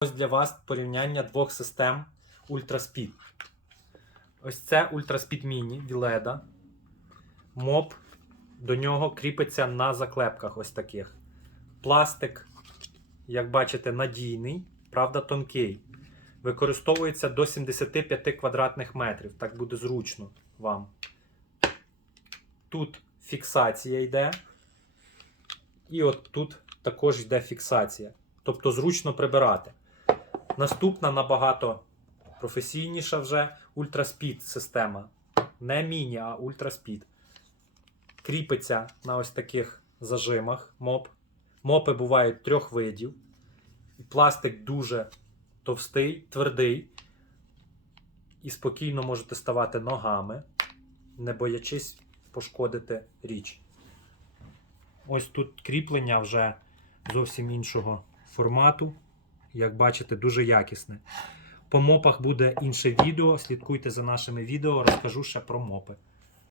Ось для вас порівняння двох систем Ultraspeed. Ось це Ultraspeed Mini Vileda. Моп до нього кріпиться на заклепках ось таких. Пластик, як бачите, надійний, правда, тонкий. Використовується до 75 квадратних метрів. Так буде зручно вам. Тут фіксація йде. І от тут також йде фіксація. Тобто зручно прибирати. Наступна набагато професійніша вже Ultraspeed система. Не міні, а Ultraspeed. Кріпиться на ось таких зажимах моп. Мопи бувають трьох видів. Пластик дуже товстий, твердий. І спокійно можете ставати ногами, не боячись пошкодити річ. Ось тут кріплення вже зовсім іншого формату. Як бачите, дуже якісне. По мопах буде інше відео. Слідкуйте за нашими відео, розкажу ще про мопи.